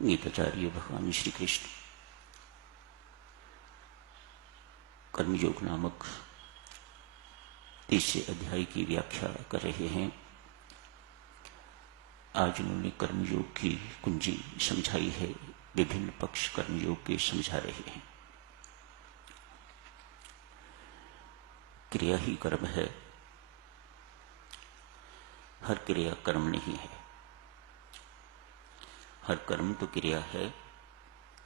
गीताचार्य भगवान श्री कृष्ण कर्मयोग नामक तीसरे अध्याय की व्याख्या कर रहे हैं। आज उन्होंने कर्मयोग की कुंजी समझाई है, विभिन्न पक्ष कर्मयोग के समझा रहे हैं। क्रिया ही कर्म है, हर क्रिया कर्म नहीं है। हर कर्म तो क्रिया है,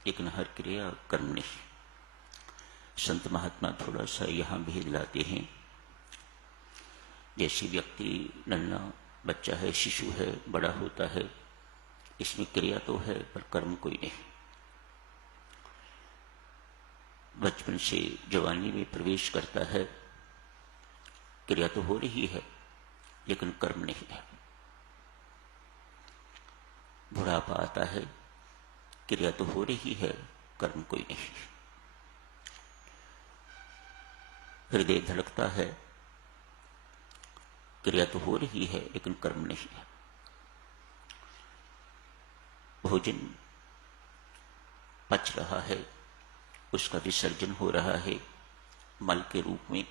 लेकिन हर क्रिया कर्म नहीं। संत महात्मा थोड़ा सा यहां भेद लाते हैं। जैसे व्यक्ति नन्हा बच्चा है, शिशु है, बड़ा होता है, इसमें क्रिया तो है पर कर्म कोई नहीं। बचपन से जवानी में प्रवेश करता है, क्रिया तो हो रही है लेकिन कर्म नहीं है। बुढ़ापा आता है, क्रिया तो हो रही है, कर्म कोई नहीं। हृदय धड़कता है, क्रिया तो हो रही है लेकिन कर्म नहीं है। भोजन पच रहा है, उसका विसर्जन हो रहा है मल के रूप में,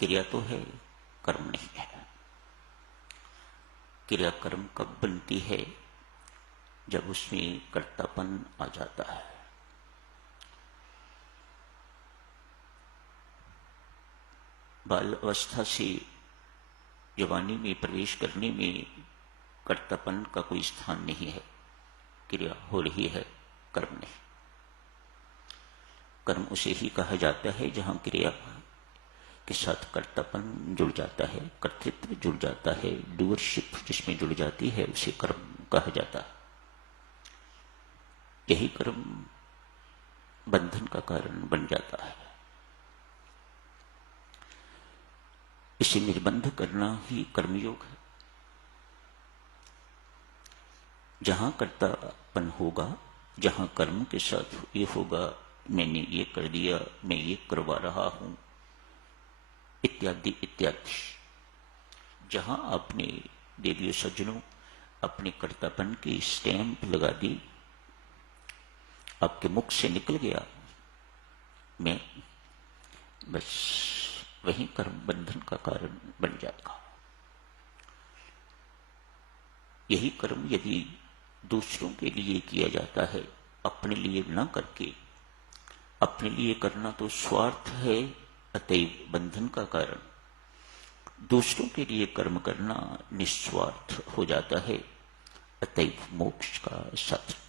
क्रिया तो है, कर्म नहीं है। क्रिया कर्म कब बनती है? जब उसमें कर्तापन आ जाता है। बाल अवस्था से जवानी में प्रवेश करने में कर्तापन का कोई स्थान नहीं है। क्रिया हो रही है, कर्म नहीं। कर्म उसे ही कहा जाता है जहां क्रिया के साथ कर्तापन जुड़ जाता है, कर्तृत्व जुड़ जाता है, डूअरशिप जिसमें जुड़ जाती है उसे कर्म कहा जाता है। यही कर्म बंधन का कारण बन जाता है। इसे निर्बंध करना ही कर्मयोग है। जहां कर्तापन होगा, जहां कर्म के साथ ये होगा, मैंने ये कर दिया, मैं ये करवा रहा हूं, इत्यादि इत्यादि, जहां आपने देवियों सज्जनों अपने कर्तापन की स्टैंप लगा दी, आपके मुख से निकल गया मैं, बस वही कर्म बंधन का कारण बन जाएगा। यही कर्म यदि दूसरों के लिए किया जाता है, अपने लिए न करके, अपने लिए करना तो स्वार्थ है, अतएव बंधन का कारण। दूसरों के लिए कर्म करना निस्वार्थ हो जाता है, अतएव मोक्ष का साधन।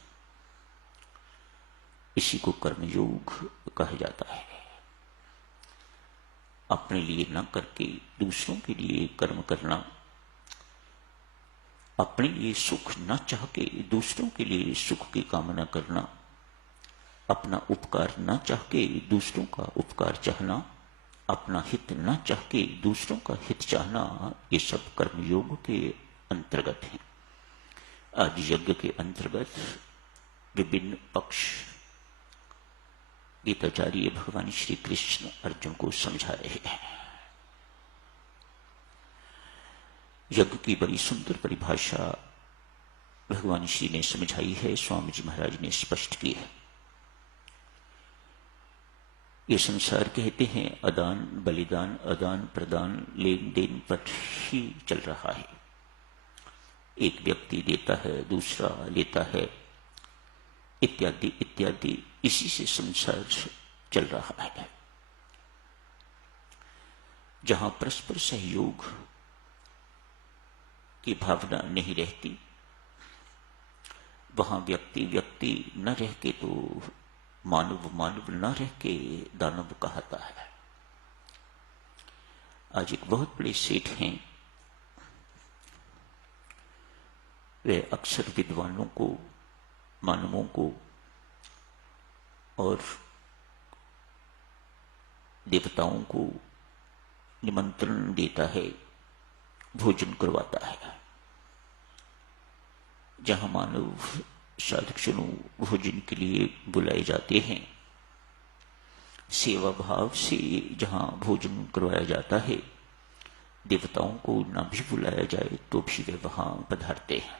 इसी को कर्मयोग कहा जाता है। अपने लिए न करके दूसरों के लिए कर्म करना, अपने लिए सुख न चाह के दूसरों के लिए सुख की कामना करना, अपना उपकार न चाह के दूसरों का उपकार चाहना, अपना हित न चाह के दूसरों का हित चाहना, ये सब कर्मयोग के अंतर्गत है। आज यज्ञ के अंतर्गत विभिन्न पक्ष गीताचार्य भगवान श्री कृष्ण अर्जुन को समझा रहे हैं। यज्ञ की बड़ी सुंदर परिभाषा भगवान श्री ने समझाई है, स्वामी जी महाराज ने स्पष्ट की है। ये संसार कहते हैं आदान बलिदान, आदान प्रदान, लेन देन पर ही चल रहा है। एक व्यक्ति देता है, दूसरा लेता है, इत्यादि इत्यादि, इसी से संसार चल रहा है। जहां परस्पर सहयोग की भावना नहीं रहती, वहां व्यक्ति व्यक्ति न रह के तो मानव मानव न रह के दानव कहता है। आज एक बहुत बड़े सेठ हैं, वे अक्सर विद्वानों को, मानवों को और देवताओं को निमंत्रण देता है, भोजन करवाता है। जहां मानव साधकजनों भोजन के लिए बुलाए जाते हैं, सेवा भाव से जहां भोजन करवाया जाता है, देवताओं को न भी बुलाया जाए तो भी वे वहां पधारते हैं।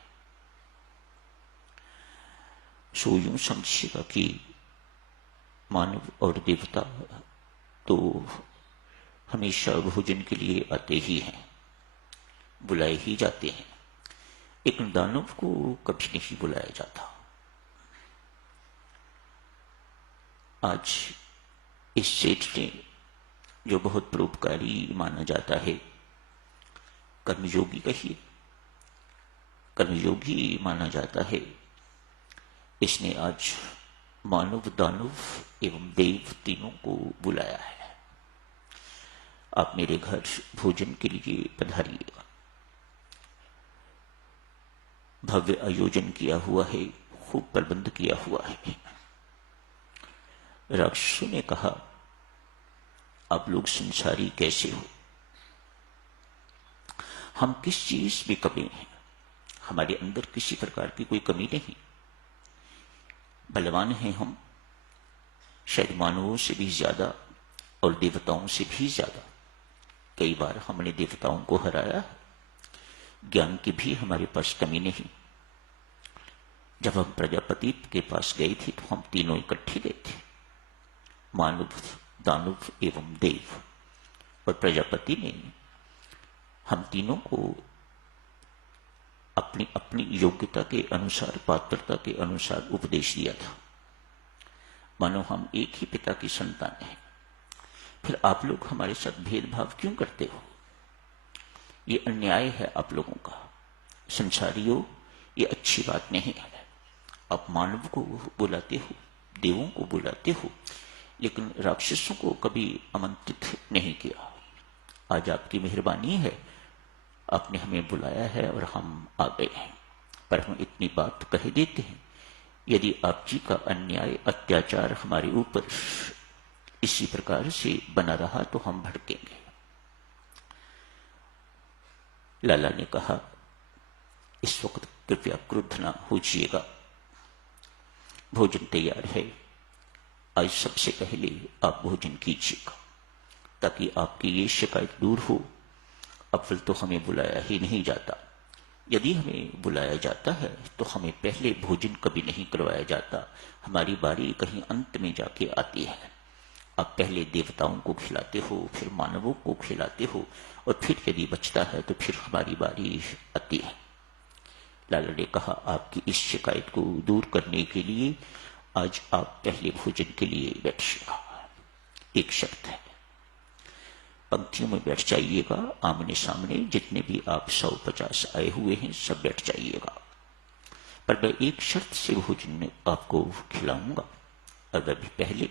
सो यूं समझिएगा कि मानव और देवता तो हमेशा भोजन के लिए आते ही हैं, बुलाए ही जाते हैं, लेकिन दानव को कभी नहीं बुलाया जाता। आज इस सेठ ने, जो बहुत परोपकारी माना जाता है, कर्मयोगी कहिए, कर्मयोगी माना जाता है, इसने आज मानव, दानव एवं देव तीनों को बुलाया है। आप मेरे घर भोजन के लिए पधारिएगा। भव्य आयोजन किया हुआ है, खूब प्रबंध किया हुआ है। राक्षसों ने कहा, आप लोग संसारी कैसे हो? हम किस चीज में कमी हैं? हमारे अंदर किसी प्रकार की कोई कमी नहीं। बलवान हैं हम, शायद मानवों से भी ज्यादा और देवताओं से भी ज्यादा। कई बार हमने देवताओं को हराया। ज्ञान की भी हमारे पास कमी नहीं। जब हम प्रजापति के पास गए थे तो हम तीनों इकट्ठे गए थे, मानव, दानव एवं देव। और प्रजापति ने हम तीनों को अपनी अपनी योग्यता के अनुसार, पात्रता के अनुसार उपदेश दिया था। मानो हम एक ही पिता की संतान हैं। फिर आप लोग हमारे साथ भेदभाव क्यों करते हो? ये अन्याय है आप लोगों का। संसारियों, ये अच्छी बात नहीं है। आप मानव को बुलाते हो, देवों को बुलाते हो, लेकिन राक्षसों को कभी आमंत्रित नहीं किया। आज आपकी मेहरबानी है, आपने हमें बुलाया है और हम आ गए हैं। पर हम इतनी बात कह देते हैं, यदि आप जी का अन्याय, अत्याचार हमारे ऊपर इसी प्रकार से बना रहा तो हम भड़केंगे। लाला ने कहा, इस वक्त कृपया क्रुद्ध ना होइएगा, भोजन तैयार है। आज सबसे पहले आप भोजन कीजिएगा, ताकि आपकी ये शिकायत दूर हो। अव्वल तो हमें बुलाया ही नहीं जाता। यदि हमें बुलाया जाता है तो हमें पहले भोजन कभी नहीं करवाया जाता। हमारी बारी कहीं अंत में जाके आती है। आप पहले देवताओं को खिलाते हो, फिर मानवों को खिलाते हो, और फिर यदि बचता है तो फिर हमारी बारी आती है। लाला ने कहा, आपकी इस शिकायत को दूर करने के लिए आज आप पहले भोजन के लिए बैठिएगा। एक शर्त है, पंक्तियों में बैठ जाइएगा, आमने सामने। जितने भी आप 150 आए हुए हैं सब बैठ जाइएगा। पर मैं एक शर्त से भोजन में आपको खिलाऊंगा, और वह भी पहले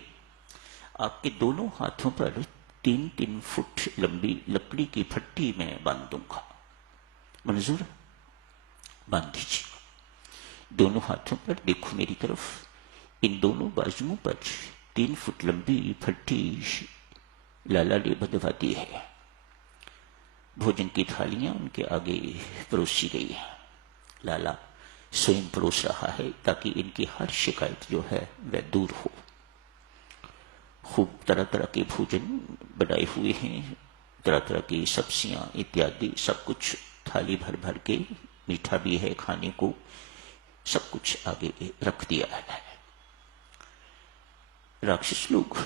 आपके दोनों हाथों पर 3-3 फुट लंबी लकड़ी की फट्टी में बांध दूंगा। मंजूर? बांध दीजिए दोनों हाथों पर। देखो मेरी तरफ, इन दोनों बाजुओं पर 3 फुट लंबी फट्टी लाला ने बंधवा दी है। भोजन की थालियां उनके आगे परोसी गई है। लाला स्वयं परोस रहा है ताकि इनकी हर शिकायत जो है वह दूर हो। खूब तरह तरह के भोजन बनाए हुए हैं, तरह तरह की सब्जियां इत्यादि, सब कुछ थाली भर भर के। मीठा भी है खाने को, सब कुछ आगे रख दिया है। राक्षस लोग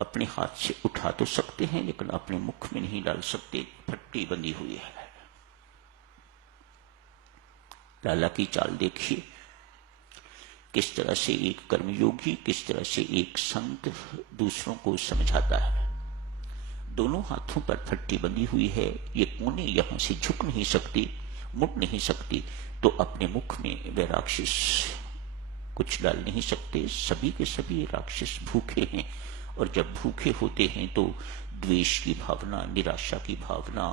अपने हाथ से उठा तो सकते हैं, लेकिन अपने मुख में नहीं डाल सकते, फट्टी बंधी हुई है। लाला की चाल देखिए, किस तरह से एक कर्मयोगी, किस तरह से एक संत दूसरों को समझाता है। दोनों हाथों पर फट्टी बंधी हुई है। ये कोने यहां से झुक नहीं सकती, मुड़ नहीं सकती, तो अपने मुख में वे राक्षस कुछ डाल नहीं सकते। सभी के सभी राक्षस भूखे हैं, और जब भूखे होते हैं तो द्वेष की भावना, निराशा की भावना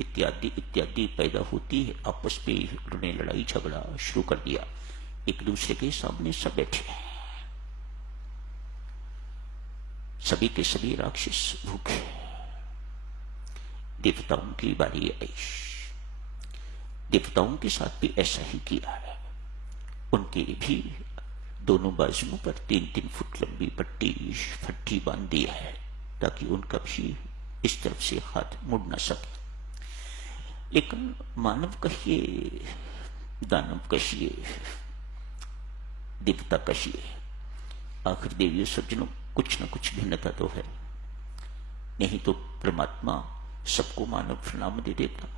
इत्यादि इत्यादि पैदा होती है। आपस में उन्होंने लड़ाई झगड़ा शुरू कर दिया। एक दूसरे के सामने सब बैठे हैं, सभी के सभी राक्षस भूखे। देवताओं की बारी आई। देवताओं के साथ भी ऐसा ही किया है। उनके भी दोनों बाजुओं पर 3-3 फुट लंबी फट्टी बांध दी है, ताकि उनका भी इस तरफ से हाथ मुड़ न सके। लेकिन मानव कहिए, दानव कहिए, देवता कशी है। आखिर देवी सज्जनों कुछ न कुछ भिन्नता तो है, नहीं तो परमात्मा सबको मानव नाम दे देता।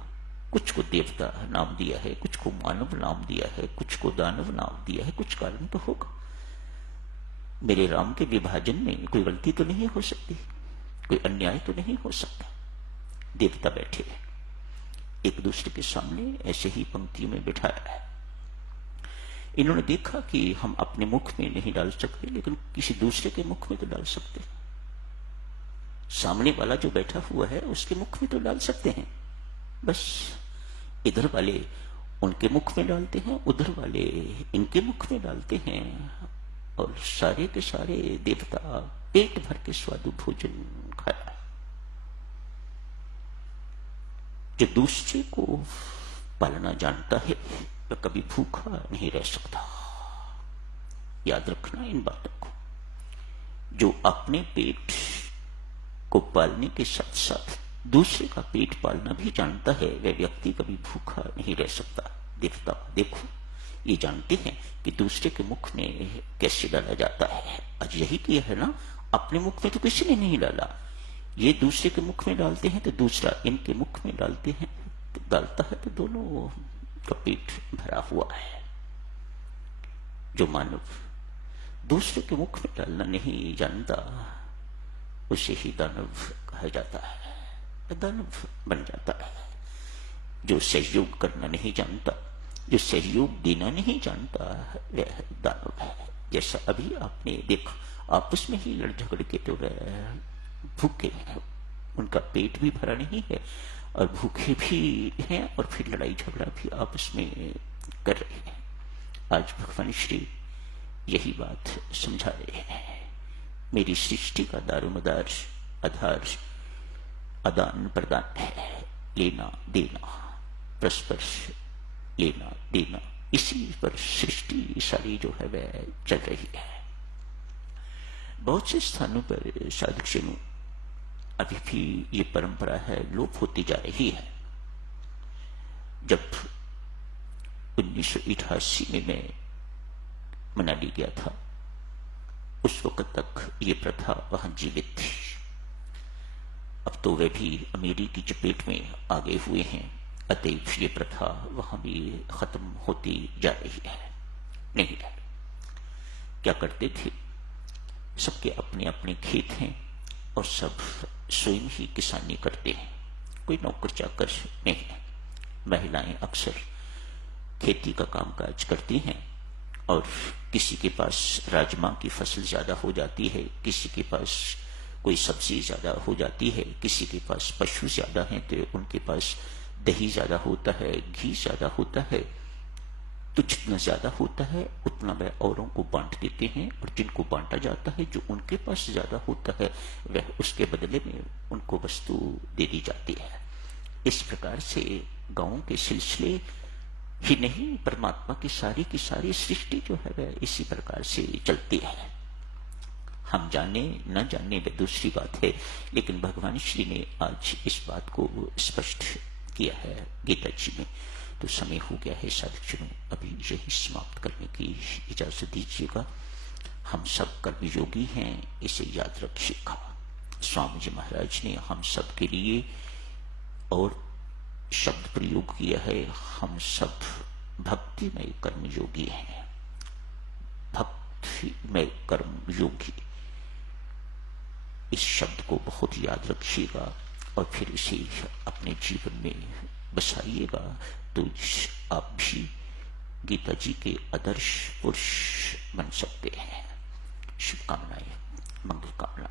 कुछ को देवता नाम दिया है, कुछ को मानव नाम दिया है, कुछ को दानव नाम दिया है, कुछ कारण तो होगा। मेरे राम के विभाजन में कोई गलती तो नहीं हो सकती, कोई अन्याय तो नहीं हो सकता। देवता बैठे एक दूसरे के सामने ऐसे ही पंक्तियों में बिठाया है। इन्होंने देखा कि हम अपने मुख में नहीं डाल सकते, लेकिन किसी दूसरे के मुख में तो डाल सकते हैं। सामने वाला जो बैठा हुआ है उसके मुख में तो डाल सकते हैं। बस इधर वाले उनके मुख में डालते हैं, उधर वाले इनके मुख में डालते हैं, और सारे के सारे देवता पेट भर के स्वादु भोजन खाया। जो दूसरे को पालना जानता है वह कभी भूखा नहीं रह सकता। याद रखना इन बातों को। जो अपने पेट को पालने के साथ साथ दूसरे का पेट पालना भी जानता है, वह व्यक्ति कभी भूखा नहीं रह सकता। देवता देखो ये जानते हैं कि दूसरे के मुख में कैसे डाला जाता है। आज यही किया है ना, अपने मुख में तो किसी ने नहीं डाला, ये दूसरे के मुख में डालते हैं, तो दूसरा इनके मुख में डालते हैं, तो डालता है तो दोनों का पेट भरा हुआ है। जो मानव दूसरे के मुख में डालना नहीं जानता उसे ही दानव कहा जाता है, दानव बन जाता है। जो सहयोग करना नहीं जानता, जो सहयोग देना नहीं जानता, वह दानव है। जैसा अभी आपने देखा, आपस में ही लड़ झगड़ के तो वह भूखे हैं, उनका पेट भी भरा नहीं है और भूखे भी हैं, और फिर लड़ाई झगड़ा भी आपस में कर रहे हैं। आज भगवान श्री यही बात समझा रहे हैं। मेरी सृष्टि का दारोमदार आधार आदान प्रदान है, लेना देना, परस्पर लेना देना, इसी पर सृष्टि सारी जो है वह चल रही है। बहुत से स्थानों पर साधुजनों अभी भी ये परंपरा है लोप होती जा रही है। जब 1988 में मैं मनाली गया था, उस वक्त तक ये प्रथा वहां जीवित थी। अब तो वे भी अमीरी की चपेट में आ गए हुए हैं, अतएव ये प्रथा वहां भी खत्म होती जा रही है। नहीं है, क्या करते थे, सबके अपने अपने खेत हैं और सब स्वयं ही किसानी करते हैं, कोई नौकर चाकर नहीं है। महिलाएं अक्सर खेती का कामकाज करती हैं, और किसी के पास राजमा की फसल ज्यादा हो जाती है, किसी के पास कोई सब्जी ज्यादा हो जाती है, किसी के पास पशु ज्यादा हैं तो उनके पास दही ज्यादा होता है, घी ज्यादा होता है। तो जितना ज्यादा होता है उतना वह औरों को बांट देते हैं, और जिनको बांटा जाता है, जो उनके पास ज्यादा होता है, वह उसके बदले में उनको वस्तु दे दी जाती है। इस प्रकार से गांवों के सिलसिले ही नहीं, परमात्मा की सारी सृष्टि जो है वह इसी प्रकार से चलती है। हम जाने न जाने वह दूसरी बात है, लेकिन भगवान श्री ने आज इस बात को स्पष्ट किया है गीता जी में। तो समय हो गया है साधुजनों, अभी यही समाप्त करने की इजाजत दीजिएगा। हम सब कर्मयोगी हैं, इसे याद रखिएगा। स्वामी जी महाराज ने हम सब के लिए और शब्द प्रयोग किया है, हम सब भक्तिमय कर्मयोगी हैं। भक्तिमय कर्मयोगी, इस शब्द को बहुत याद रखिएगा और फिर इसे अपने जीवन में बसाइएगा, तो आप भी गीता जी के आदर्श पुरुष बन सकते हैं। शुभकामनाएं, मंगल कामना।